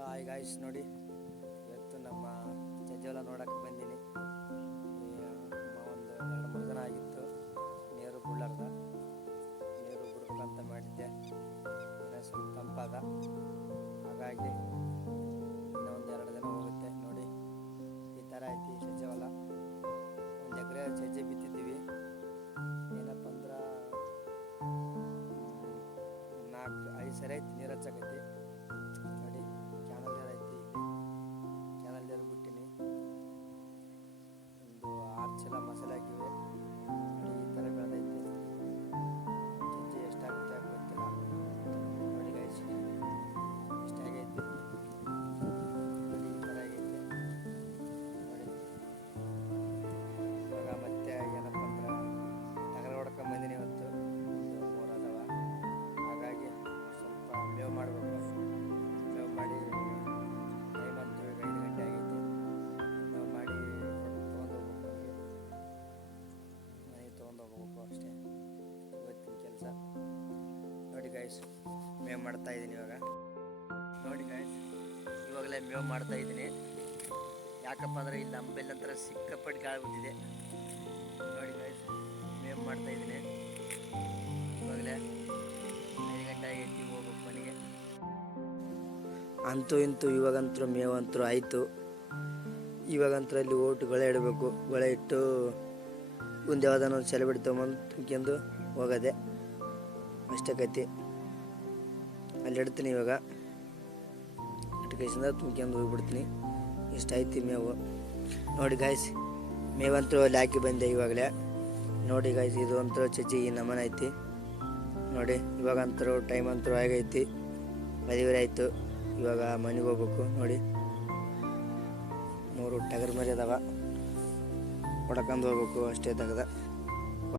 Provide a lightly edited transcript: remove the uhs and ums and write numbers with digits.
Hello hi guys, ನೋಡಿ ಇವತ್ತು ನಮ್ಮ ಚಜ್ಜೆಲ್ಲ ನೋಡೋಕ್ಕೆ ಬಂದೀನಿ. ಒಂದು 2-3 ದಿನ ಆಗಿತ್ತು ನೀರು ಬಿಡ್ಲಾರ್ದ. ನೀರು ಬಿಡ್ಬೇಕಂತ ಮಾಡಿದ್ದೆ, ಇನ್ನೂ ಸ್ವಲ್ಪ ತಂಪಾದ, ಹಾಗಾಗಿ ಇನ್ನೊಂದು 2 ದಿನ ಹೋಗುತ್ತೆ. ನೋಡಿ ಈ ಥರ ಐತಿ ಸಜ್ಜೆ ಹೊಲ. 1 ಎಕರೆ ಸಜ್ಜೆ ಬಿತ್ತಿದ್ದೀವಿ. ಏನಪ್ಪ ಅಂದ್ರೆ 4-5 ಸರಿ ಐತಿ ನೀರು ಹಚ್ಚಕೈತಿ. ನೋಡಿ ಕ್ಯಾನಲ್ ನೀರು ಐತಿ, ಕ್ಯಾನಲ್ ನೀರು ಬಿಟ್ಟಿನಿ. ಒಂದು 6 ಚೀಲ ಮಸಾಲೆ ಹಾಕಿವೆ. ನೋಡಿ ಈ ಥರ ಬೆಳೆದೈತಿ. ಸಜ್ಜೆ ಎಷ್ಟಾಗುತ್ತೆ ಗೊತ್ತಿಲ್ಲ. ನೋಡಿ ಗೈಸ್ ಎಷ್ಟಾಗೈತಿ, ನೋಡಿ ಈ ಥರ ಆಗೈತಿ. ನೋಡಿ ಇವಾಗ ಮತ್ತೆ ಏನಪ್ಪ ಅಂದ್ರೆ ಟಗರ ಹೊಡ್ಕೊಂಡು ಬಂದೀನಿ. ಇವತ್ತು 3 ಅದಾವ, ಹಾಗಾಗಿ ಸ್ವಲ್ಪ ಮೇವು ಮಾಡಬೇಕು. ಮೇವು ಮಾಡಿ ಟೈಮ್ ಅಂತೂ ಈಗ 5 ಗಂಟೆ ಆಗೈತಿ. ಮೇವು ಮಾಡಿ ತೊಗೊಂಡು ಹೋಗ್ಬೇಕು, ಮನೆಗೆ ತೊಗೊಂಡು ಹೋಗ್ಬೇಕು ಅಷ್ಟೇ ಇವತ್ತಿನ ಕೆಲಸ. ನೋಡಿ ಗೈಸ್ ಮೇವು ಮಾಡ್ತಾಯಿದ್ದೀನಿ ಇವಾಗ. ನೋಡಿ ಗೈಸ್ ಇವಾಗಲೇ ಮೇವು ಮಾಡ್ತಾಯಿದ್ದೀನಿ. ಯಾಕಪ್ಪ ಅಂದರೆ ಇಲ್ಲಿ ನಂಬೆಲ್ಲ ನಂತರ ಸಿಕ್ಕಾಪಟ್ಟೆ ಗಾಳಿ ಬಿಟ್ಟಿದೆ. ನೋಡಿ ಗೈಸ್ ಮೇವು ಮಾಡ್ತಾಯಿದ್ದೀನಿ. ಇವಾಗಲೇ 5 ಗಂಟೆ ಆಗೈತಿ, ಹೋಗ್ಬೇಕು ಮನೆಗೆ. ಅಂತೂ ಇಂತೂ ಇವಾಗಂತೂ ಮೇವಂತೂ ಆಯಿತು. ಇವಾಗಂತೂ ಅಲ್ಲಿ ಓಟು ಗೊಳೆ ಇಡಬೇಕು. ಗೊಳೆ ಇಟ್ಟು ಒಂದು ಯಾವುದಾನ ಒಂದು ಸೆಲೆಬ್ರಿಟಿ ತೊಗೊಂಬಂದು ತುಂಬ್ಕೊಂಡು ಹೋಗೋದೆ ಅಷ್ಟೇ ಕತೆ. ಅಲ್ಲಿ ಇಡ್ತೀನಿ ಇವಾಗ, ಇಟ್ಕೈಸಿಂದ ತುಂಬ್ಕೊಂಡು ಹೋಗ್ಬಿಡ್ತೀನಿ. ಇಷ್ಟ ಐತಿ ಮೇವು. ನೋಡಿ ಗಾಯ್ಸ್ ಮೇವಂತೂ ಅಲ್ಲಿ ಹಾಕಿ ಬಂದೆ ಇವಾಗಲೇ. ನೋಡಿ ಗಾಯ್ಸ್ ಇದು ಅಂತೂ ಚಜ್ಜಿ ಈ ನಮನ ಐತಿ. ನೋಡಿ ಇವಾಗಂತೂ ಟೈಮ್ ಅಂತೂ ಆಗೈತಿ, 10 ಆಯಿತು. ಇವಾಗ ಮನೆಗೆ ಹೋಗ್ಬೇಕು. ನೋಡಿ 3 ಟಗರ್ ಮರಿ ಅದಾವ, ಹೊಡ್ಕೊಂಡು ಹೋಗ್ಬೇಕು ಅಷ್ಟೇ ತೆಗ್ದ.